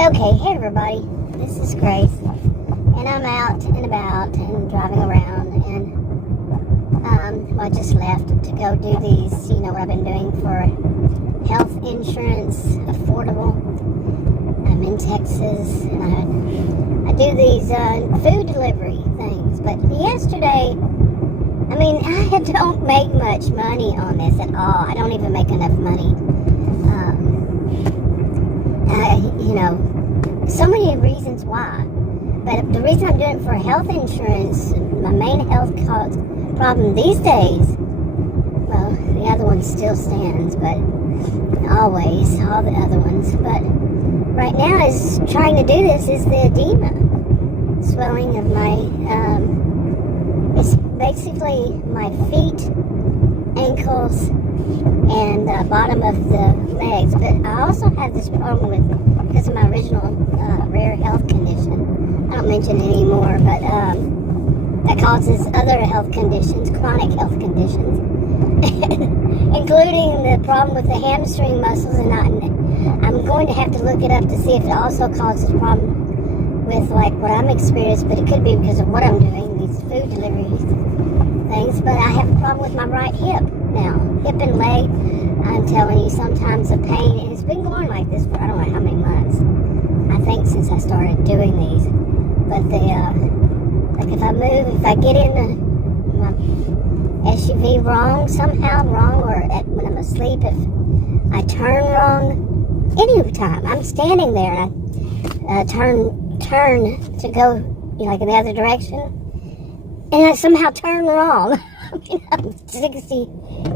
Okay, hey everybody, this is Grace, and I'm out and about and driving around, and I just left to go do these, what I've been doing for health insurance, affordable. I'm in Texas, and I do these food delivery things, but yesterday, I don't make much money on this at all. I don't even make enough money. So many reasons why. But the reason I'm doing it for health insurance, my main health problem these days, well, the other one still stands, but always, all the other ones. But right now is trying to do this is the edema. Swelling of my, it's basically my feet, ankles, and the bottom of the legs. But I also have this problem because of my original rare health condition. I don't mention it anymore, but that causes other health conditions, chronic health conditions, including the problem with the hamstring muscles. And I'm going to have to look it up to see if it also causes a problem with like what I'm experiencing, but it could be because of what I'm doing, these food deliveries things. But I have a problem with my right hip now, hip and leg. I'm telling you, sometimes the pain, and it's been going like this for I don't know how many months. I think since I started doing these. But like if I move, if I get in my SUV somehow wrong, or when I'm asleep, if I turn wrong, any time I'm standing there and I turn to go, like in the other direction, and I somehow turn wrong. I'm 60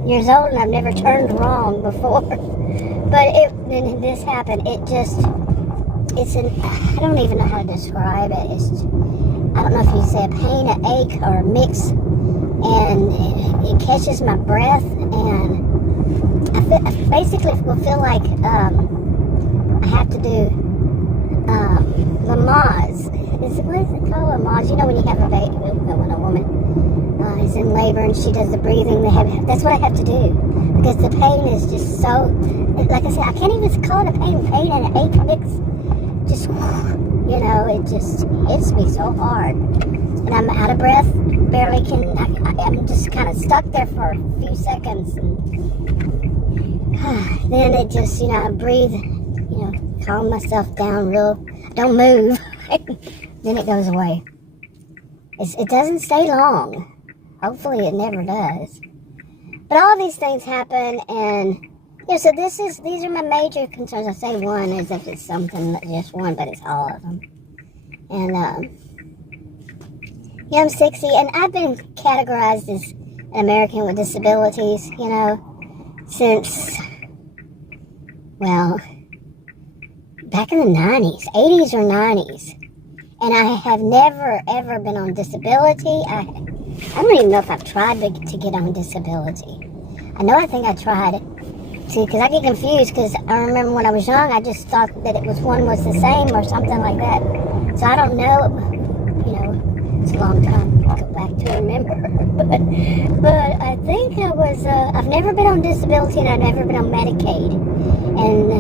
years old and I've never turned wrong before. But when this happened, I don't even know how to describe it. I don't know if you say a pain, an ache, or a mix. And it catches my breath, and I basically will feel like I have to do Lamaze. What is it called? Lamaze. You know when you have a baby, when a woman is in labor and she does the breathing, that's what I have to do, because the pain is just so, like I said, I can't even call it a pain and an ache mix. Just, it just hits me so hard, and I'm out of breath, barely can, I'm just kind of stuck there for a few seconds, and then it just, I breathe, calm myself down don't move, then it goes away. It doesn't stay long. Hopefully it never does. But all these things happen, and so these are my major concerns. I say one as if it's something, just one, but it's all of them. And I'm 60, and I've been categorized as an American with disabilities, since, well, back in the 90s, 80s or 90s. And I have never, ever been on disability. I don't even know if I've tried to get on disability. I think I tried it. See, because I get confused, because I remember when I was young, I just thought that one was the same or something like that. So I don't know, it's a long time to go back to remember. but I think I've never been on disability, and I've never been on Medicaid. And,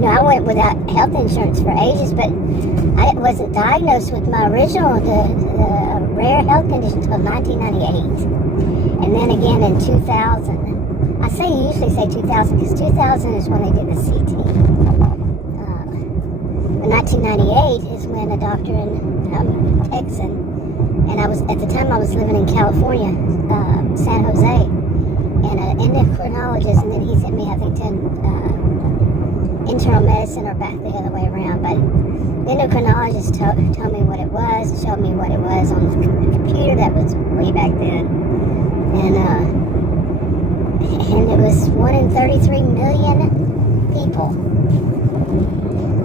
I went without health insurance for ages, but I wasn't diagnosed with my original, the rare health condition until 1998. And then again in 2000. I usually say 2000 because 2000 is when they did the CT. In 1998 is when a doctor in Texas, and at the time I was living in California, San Jose, and an endocrinologist, and then he sent me, I think, to internal medicine, or back the other way around. But the endocrinologist told me what it was, showed me what it was on the computer. That was way back then, and it was 1 in 33 million people.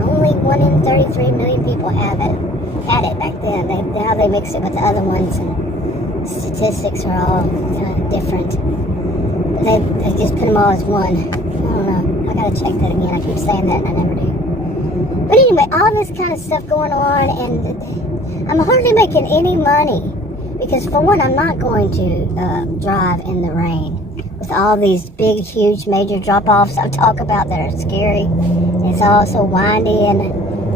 Only 1 in 33 million people had it back then. Now they mix it with the other ones, and statistics are all different. But they just put them all as one. I don't know. I gotta check that again. I keep saying that and I never do. But anyway, all this kind of stuff going on, and I'm hardly making any money, because for one, I'm not going to drive in the rain with all these big, huge, major drop-offs I talk about that are scary. It's all so windy, and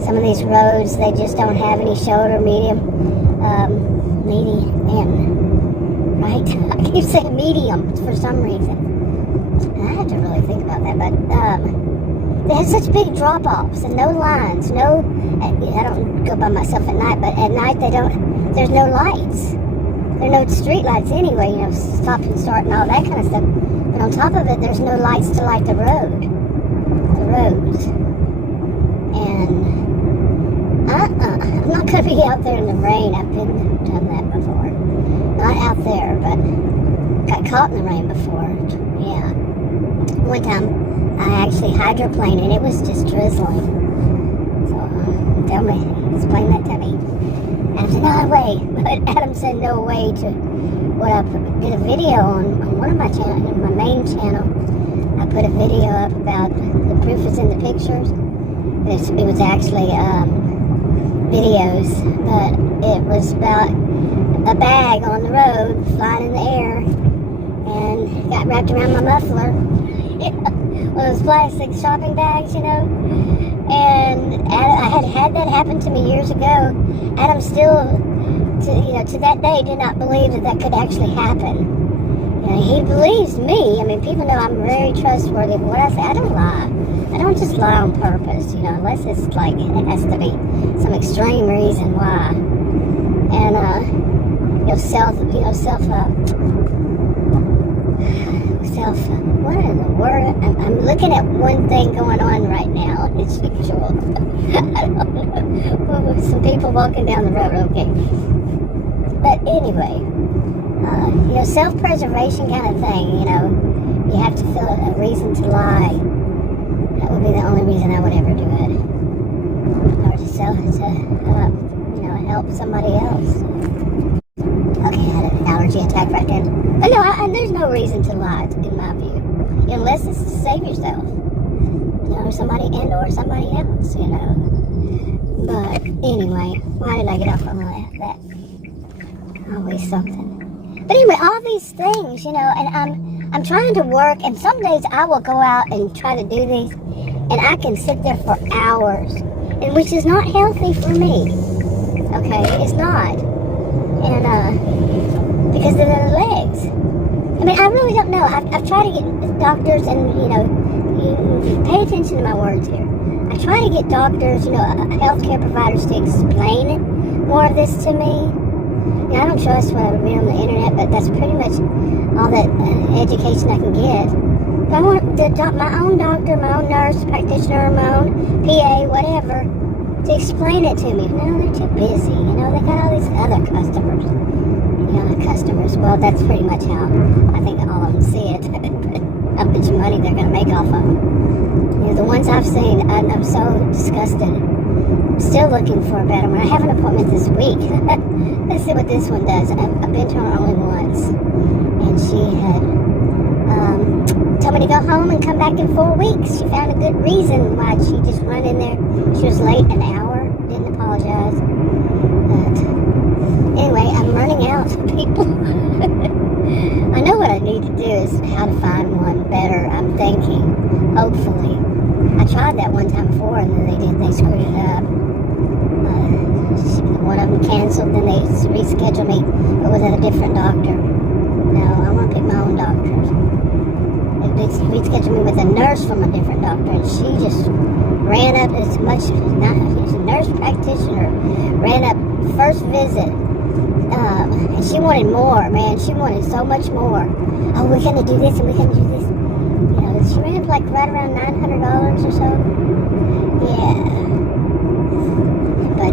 some of these roads, they just don't have any shoulder, medium, right? I keep saying medium for some reason. I have to really think about that, but they have such big drop-offs and no lines, I don't go by myself at night, but at night there's no lights. There are no street lights anyway, stop and start and all that kind of stuff. But on top of it, there's no lights to light the roads. And I'm not going to be out there in the rain. I've done that before. Not out there, but got caught in the rain before. Yeah. One time, I actually hydroplaned and it was just drizzling. So, explain that to me. I said, no way. But Adam said no way to what I did a video on one of my channels, my main channel. I put a video up about the proof is in the pictures. It was actually videos, but it was about a bag on the road flying in the air and got wrapped around my muffler. One of those plastic shopping bags, and I had that happen to me years ago. Adam still, to that day, did not believe that could actually happen. He believes me. I mean, people know I'm very trustworthy. But what I say, I don't lie. I don't just lie on purpose, unless it's like it has to be some extreme reason why. And what in the world? I'm looking at one thing going on right now. It's visual. I don't know. Some people walking down the road, okay. But anyway, self-preservation kind of thing, you have to feel a reason to lie. That would be the only reason I would ever do it. Or to help somebody else. Okay, I had an allergy attack right then. But no, there's no reason to lie, in my view. Unless it's to save yourself. Or somebody else, But anyway, why did I get off on that? Always something. But anyway, all these things, and I'm trying to work, and some days I will go out and try to do these, and I can sit there for hours, and which is not healthy for me. Okay, it's not. And, because of their legs. I mean, I really don't know. I've tried to get doctors, and, you pay attention to my words here. I try to get doctors, healthcare providers to explain more of this to me. I don't trust what I read on the internet, but that's pretty much all that education I can get. But I want my own doctor, my own nurse practitioner, my own PA, whatever, to explain it to me. No, they're too busy. They got all these other customers. Customers. Well, that's pretty much how I think all of them see it. How much money they're going to make off of them. The ones I've seen, I'm so disgusted. I'm still looking for a better one. I have an appointment this week. Let's see what this one does. I've been to her only once. And she had told me to go home and come back in 4 weeks. She found a good reason why she just run in there. She was late an hour. Didn't apologize. But anyway, I'm running out of people. I know what I need to do is how to find one better. I'm thinking, hopefully. I tried that one time before, and then they screwed it up. One of them canceled, then they rescheduled me, but with a different doctor. No, I want to pick my own doctors. They rescheduled me with a nurse from a different doctor, and she just ran up she's a nurse practitioner, ran up first visit, and she wanted more, man. She wanted so much more. Oh, we're going to do this, and we're going to do this. She ran up like right around $900 or so. Yeah. But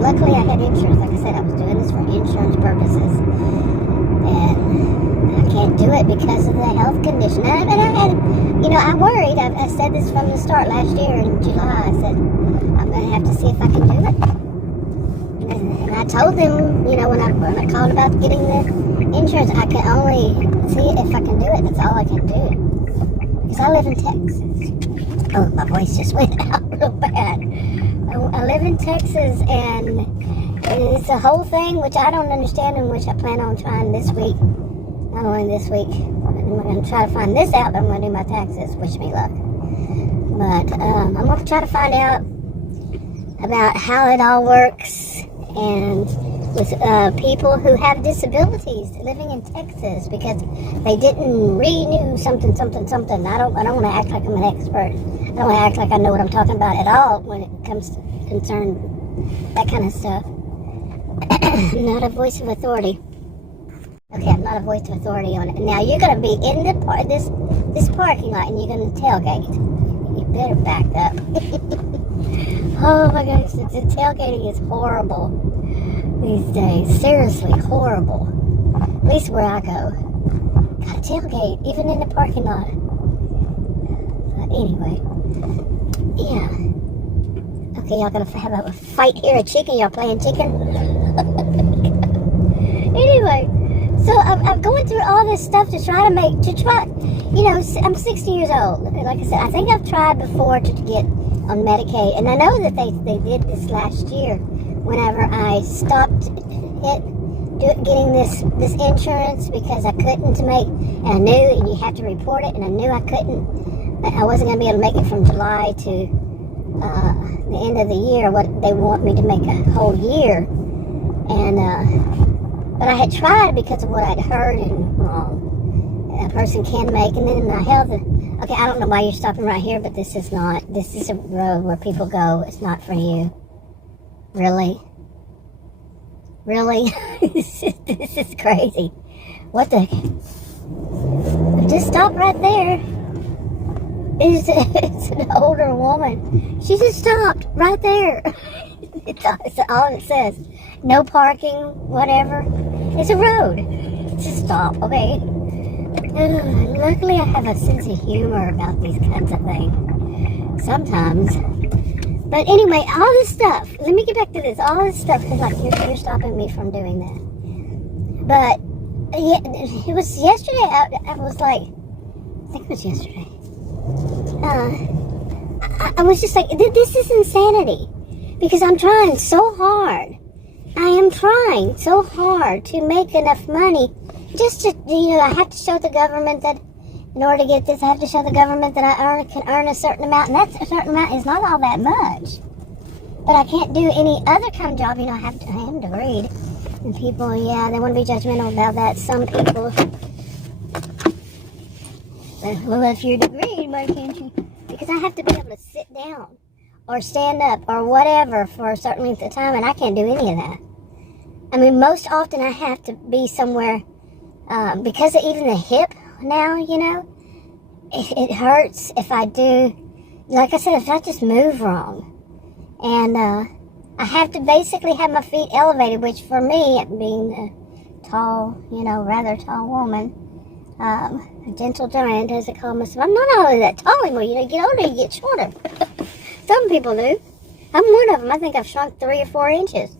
luckily I had insurance. Like I said, I was doing this for insurance purposes. And I can't do it because of the health condition. And I had, I worried. I said this from the start last year in July. I said, I'm going to have to see if I can do it. And I told them, when I called about getting the insurance, I could only see if I can do it. That's all I can do. Because I live in Texas. Oh, my voice just went out real bad. I live in Texas, and it's a whole thing which I don't understand, and which I plan on trying this week. Not only this week. I'm going to try to find this out, but I'm going to do my taxes. Wish me luck. But I'm going to try to find out about how it all works, and with people who have disabilities living in Texas because they didn't renew something. I don't want to act like I'm an expert. I don't want to act like I know what I'm talking about at all when it comes to concern that kind of stuff. I'm not a voice of authority. Okay, I'm not a voice of authority on it. Now you're gonna be in the this parking lot and you're gonna tailgate. You better back up. Oh my gosh, the tailgating is horrible these days. Seriously, horrible. At least where I go. Gotta tailgate, even in the parking lot. But anyway, yeah. Okay, y'all gonna have a fight here, a chicken. Y'all playing chicken? Anyway, so I'm going through all this stuff to try, you know, I'm 60 years old. Like I said, I think I've tried before to get on Medicaid, and I know that they did this last year whenever I stopped getting this insurance because I couldn't make, and I knew, and you have to report it, and I knew I wasn't going to be able to make it from July to the end of the year. What they want me to make a whole year, and but I had tried because of what I'd heard, and a person can make, and then in my health. Okay, I don't know why you're stopping right here, but this is a road where people go. It's not for you. Really? Really? This is crazy. What the? Just stop right there. It's an older woman. She just stopped right there. It's all it says. No parking, whatever. It's a road. Just stop, okay? Luckily, I have a sense of humor about these kinds of things. Sometimes. But anyway, all this stuff. Let me get back to this. All this stuff, because like you're stopping me from doing that. But yeah, it was yesterday. I was like, I think it was yesterday. I was just like, this is insanity. Because I'm trying so hard. I am trying so hard to make enough money just to, I have to show the government that in order to get this, I have to show the government that I can earn a certain amount. And that certain amount is not all that much. But I can't do any other kind of job. I am degreed. And people, yeah, they want to be judgmental about that. Some people, well, if you're degreed, why can't you? Because I have to be able to sit down or stand up or whatever for a certain length of time, and I can't do any of that. I mean, most often I have to be somewhere, because of even the hip now, it hurts if I do, like I said, if I just move wrong. And I have to basically have my feet elevated, which for me, being a tall, rather tall woman, a gentle giant, as I call myself, I'm not all that tall anymore. You get older, you get shorter. Some people do. I'm one of them. I think I've shrunk 3 or 4 inches.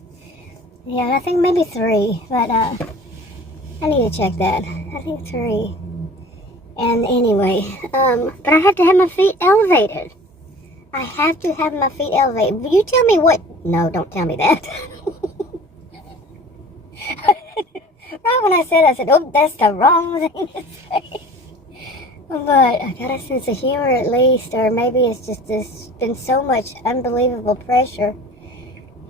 Yeah, I think maybe 3, but I need to check that. I think 3. And anyway, but I have to have my feet elevated. I have to have my feet elevated. Will you tell me what? No, don't tell me that. Right when I said, oh, that's the wrong thing to say. But I got a sense of humor at least, or maybe it's just there's been so much unbelievable pressure.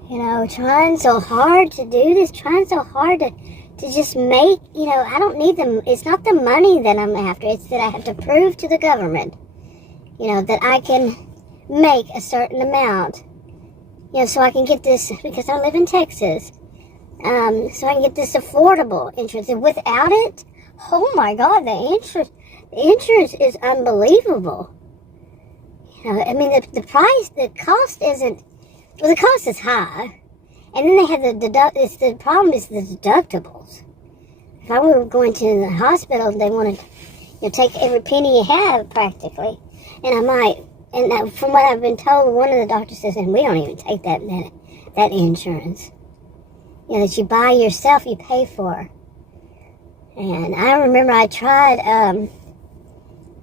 Trying so hard to do this, trying so hard to just make, I don't need them. It's not the money that I'm after. It's that I have to prove to the government, that I can make a certain amount, so I can get this, because I live in Texas, so I can get this affordable insurance. And without it, oh my God, the insurance is unbelievable. I mean, the cost isn't, well, the cost is high, and then they have the problem is the deductibles. If I were going to the hospital, they want to take every penny you have practically, and I might. And from what I've been told, one of the doctors says, and we don't even take that insurance. That you buy yourself, you pay for. And I remember I tried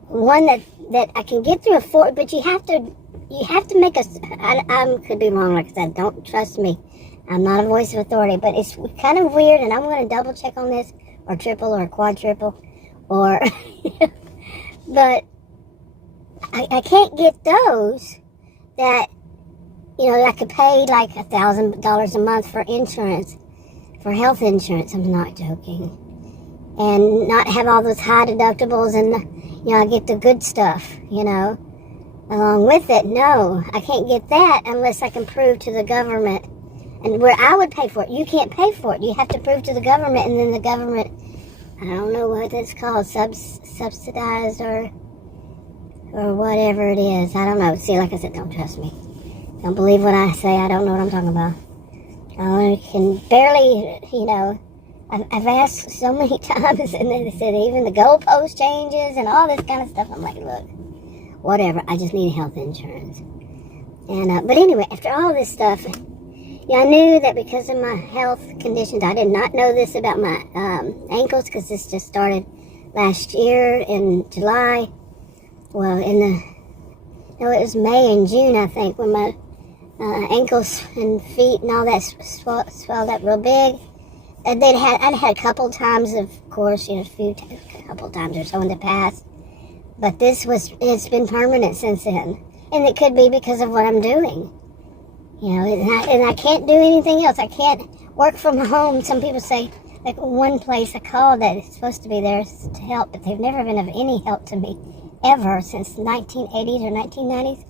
one that I can get through but you have to make I could be wrong, like I said, don't trust me. I'm not a voice of authority, but it's kind of weird, and I'm going to double check on this, or triple, or quadruple, or, but I can't get those that you know, I could pay like $1,000 a month for insurance, for health insurance. I'm not joking. And not have all those high deductibles and, you know, I get the good stuff, you know, along with it. No, I can't get that unless I can prove to the government, and where I would pay for it. You can't pay for it. You have to prove to the government, and then the government, I don't know what that's called, subsidized or whatever it is. I don't know. See, like I said, don't trust me. Don't believe what I say. I don't know what I'm talking about. I can barely, you know, I've asked so many times, and they said even the goalpost changes and all this kind of stuff. I'm like, look, whatever. I just need health insurance. And but anyway, after all this stuff, yeah, I knew that because of my health conditions. I did not know this about my ankles, because this just started last year in July. Well, it was May and June, I think, when my ankles and feet and all that swelled up real big. I'd had a couple times, of course, you know, a couple times or so in the past. But it's been permanent since then. And it could be because of what I'm doing. You know, and I can't do anything else. I can't work from home. Some people say, like one place I called that is supposed to be there to help, but they've never been of any help to me ever since the 1980s or 1990s.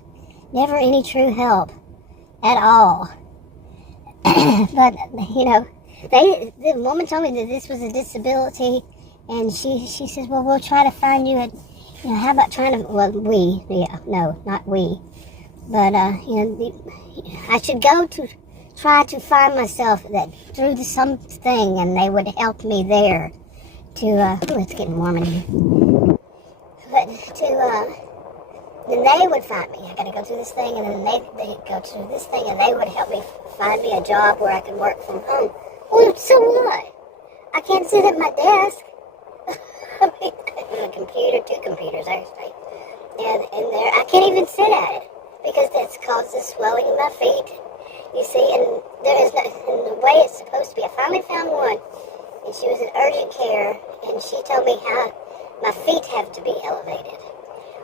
Never any true help at all. But, you know, the woman told me that this was a disability, and she says, well, we'll try to find you you know, how about trying to, well, not we, but, you know, I should try to find myself that through something, and they would help me there to, it's getting warm in here, but then they would find me. I gotta go through this thing, and then they go through this thing, and they would help me find me a job where I could work from home. Well, so what? I can't sit at my desk. I mean, a computer, two computers actually, and there I can't even sit at it because that's causes swelling in my feet. You see, and there is no, in the way it's supposed to be. I finally found one, and she was in urgent care, and she told me how my feet have to be elevated.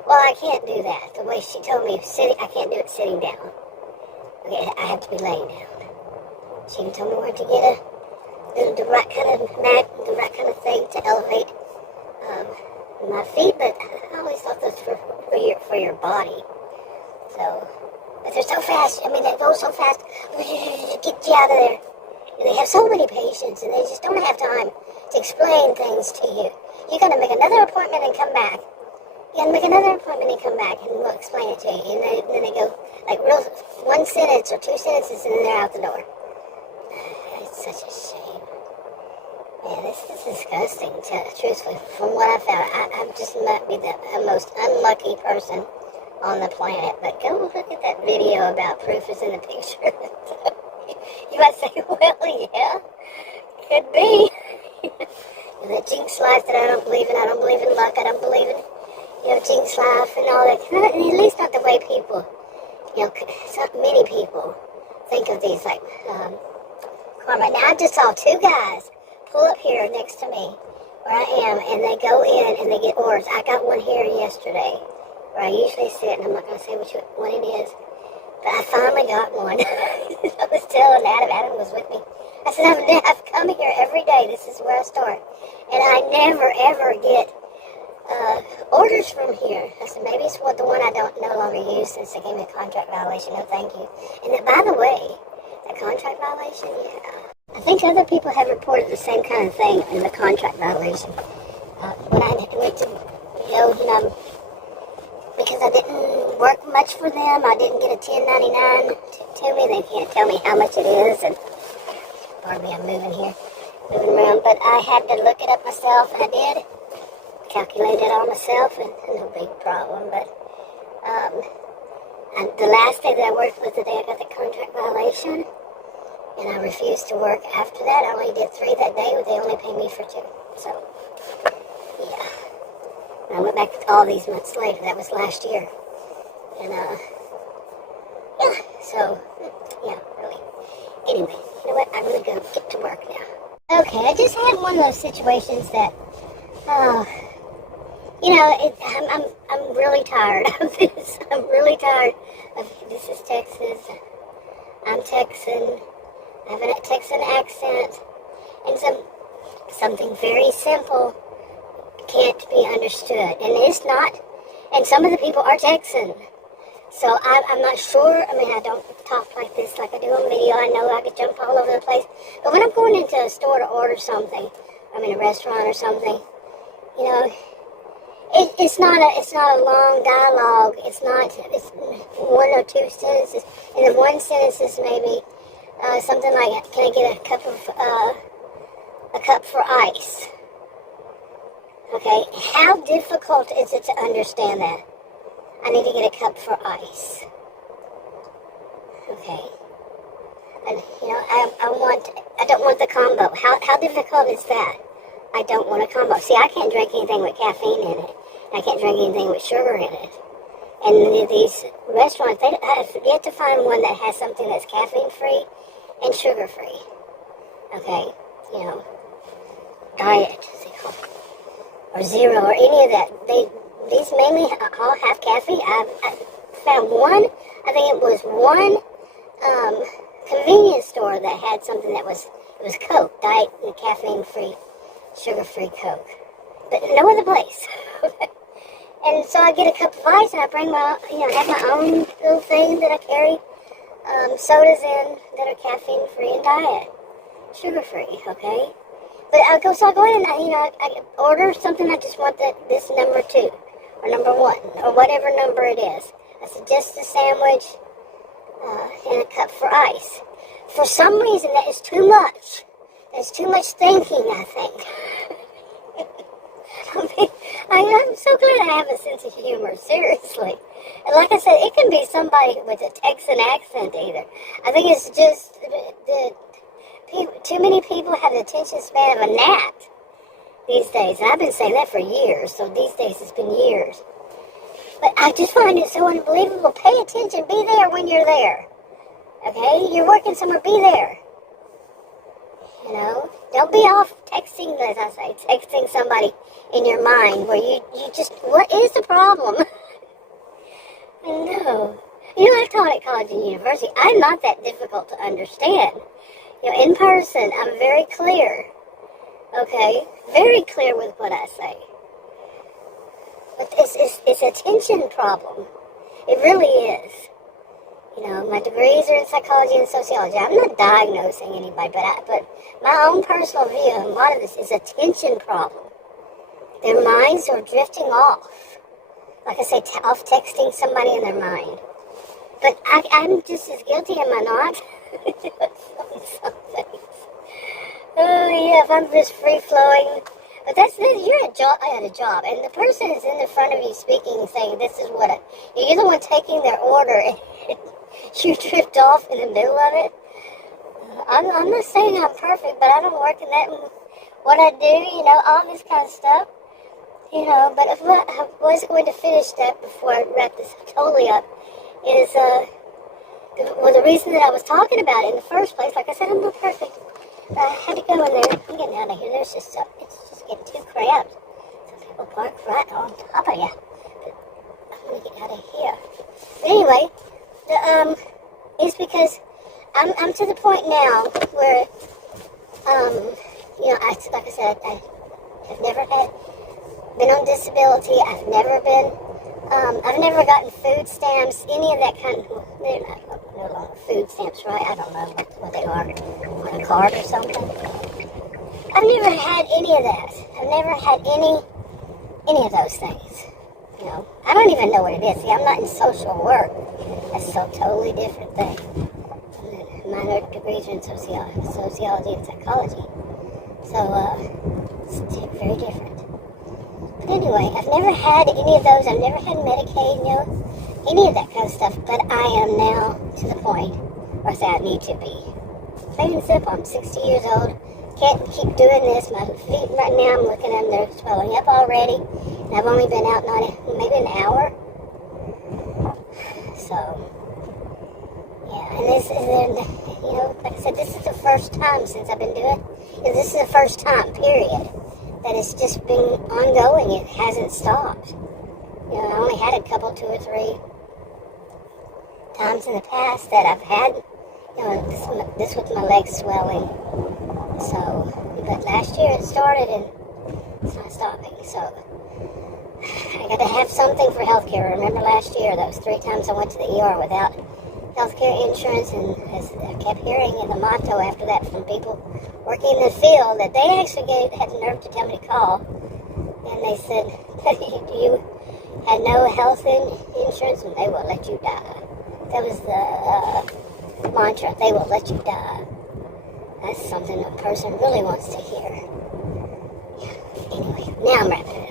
Well, I can't do that. The way she told me, I can't do it sitting down. Okay, I have to be laying down. She even told me where to get the right kind of mat, the right kind of thing to elevate my feet, but I always thought that's for your body. So, but they're so fast. I mean, they go so fast. Get you out of there. And they have so many patients, and they just don't have time to explain things to you. You got to make another appointment and come back. You got to make another appointment and come back, and we'll explain it to you. And then they go like real one sentence or two sentences, and then they're out the door. It's such a shame. Man, this is disgusting, truthfully. From what I found, I just might be the most unlucky person on the planet. But go look at that video about proof is in the picture. You might say, well, yeah, could be. And the jinx life that I don't believe in. I don't believe in luck. I don't believe in, jinx life and all that. At least not the way people, so many people think of these like karma. Now I just saw two guys pull up here next to me where I am, and they go in and they get orders. I got one here yesterday where I usually sit, and I'm not going to say which one it is, but I finally got one. I was telling Adam was with me. I said, I've come here every day. This is where I start, and I never ever get orders from here. I said, maybe it's the one I don't no longer use since they gave me a contract violation. No, thank you. And then, by the way, that contract violation, yeah. I think other people have reported the same kind of thing in the contract violation. When I went to Belgium, because I didn't work much for them, I didn't get a 1099 to me. They can't tell me how much it is. And pardon me, I'm moving around. But I had to look it up myself, and I did. Calculate it all myself, and no big problem. But and the last day that I worked was the day I got the contract violation. And I refused to work after that. I only did 3 that day, but they only paid me for 2. So, yeah. And I went back all these months later. That was last year. And, yeah. So, yeah, really. Anyway, you know what? I'm going to go get to work now. Okay, I just had one of those situations that, I'm really tired of this. I'm really tired of this is Texas. I'm Texan. I have a Texan accent. And something very simple can't be understood. And it's not. And some of the people are Texan. So I'm not sure. I mean, I don't talk like this like I do on video. I know I could jump all over the place. But when I'm going into a store to order something, I'm in a restaurant or something, you know, it's not a long dialogue. It's one or two sentences. And the one sentence is maybe something like, "Can I get a cup for ice?" Okay, how difficult is it to understand that? I need to get a cup for ice. Okay, and you know, I don't want the combo. How difficult is that? I don't want a combo. See, I can't drink anything with caffeine in it. I can't drink anything with sugar in it. And these restaurants, I've yet to find one that has something that's caffeine-free and sugar-free. Okay, you know, diet, or zero, or any of that. These mainly all have caffeine. I found one, I think it was one convenience store that had something that was Coke, diet, caffeine-free, sugar-free Coke. But no other place. And so I get a cup of ice and I bring have my own little thing that I carry sodas in that are caffeine-free and diet, sugar-free, okay? But I go in and I order something. I just want this number 2 or number 1 or whatever number it is. I suggest a sandwich and a cup for ice. For some reason, that is too much. There's too much thinking, I think. I'm so glad I have a sense of humor, seriously. And like I said, it can be somebody with a Texan accent either. I think it's just too many people have the attention span of a gnat these days. And I've been saying that for years, so these days it's been years. But I just find it so unbelievable. Pay attention. Be there when you're there. Okay? You're working somewhere. Be there. You know? Don't be off texting, as I say, texting somebody in your mind where you just, what is the problem? No. You know, I taught at college and university. I'm not that difficult to understand. You know, in person, I'm very clear. Okay? Very clear with what I say. But it's a attention problem. It really is. You know, my degrees are in psychology and sociology. I'm not diagnosing anybody, but my own personal view on a lot of this is a attention problem. Their minds are drifting off. Like I say, off texting somebody in their mind. But I'm just as guilty, am I not? Some things. Oh, yeah, if I'm just free-flowing. But you're at a job, and the person is in the front of you speaking, saying, this is what you're the one taking their order, and you drift off in the middle of it. I'm not saying I'm perfect, but I don't work in that. What I do, you know, all this kind of stuff, you know. But if I was going to finish that before I wrap this totally up, is the reason that I was talking about it in the first place. Like I said, I'm not perfect. I had to go in there. I'm getting out of here. It's just getting too cramped. Some people park right on top of you. But I'm gonna get out of here. But anyway, it's because I'm to the point now where you know, like I said, I've never been on disability. I've never gotten food stamps, any of that kind of. They're not no longer food stamps, right? I don't know what they are, on a card or something. I've never had any of that. I've never had any of those things. You know, I don't even know what it is. See, I'm not in social work. That's a totally different thing. Minor degrees are in sociology and psychology. So, it's very different. But anyway, I've never had any of those. I've never had Medicaid, you know, any of that kind of stuff. But I am now to the point where I say I need to be. Plain and simple, I'm 60 years old. Can't keep doing this. My feet right now, I'm looking at them, they're swelling up already. And I've only been out maybe an hour. So, yeah, and this is, you know, like I said, this is the first time since I've been doing it. This is the first time, period, that it's just been ongoing. It hasn't stopped. You know, I only had a couple, 2 or 3 times in the past that I've had, you This with my legs swelling. So, but last year it started and it's not stopping. So, I got to have something for health care. Remember last year, that was 3 times I went to the ER without health care insurance, and as I kept hearing the motto after that from people working in the field that they actually had the nerve to tell me to call, and they said, you had no health insurance and they will let you die. That was the mantra, they will let you die. That's something a person really wants to hear. Yeah. Anyway, now I'm wrapping it up.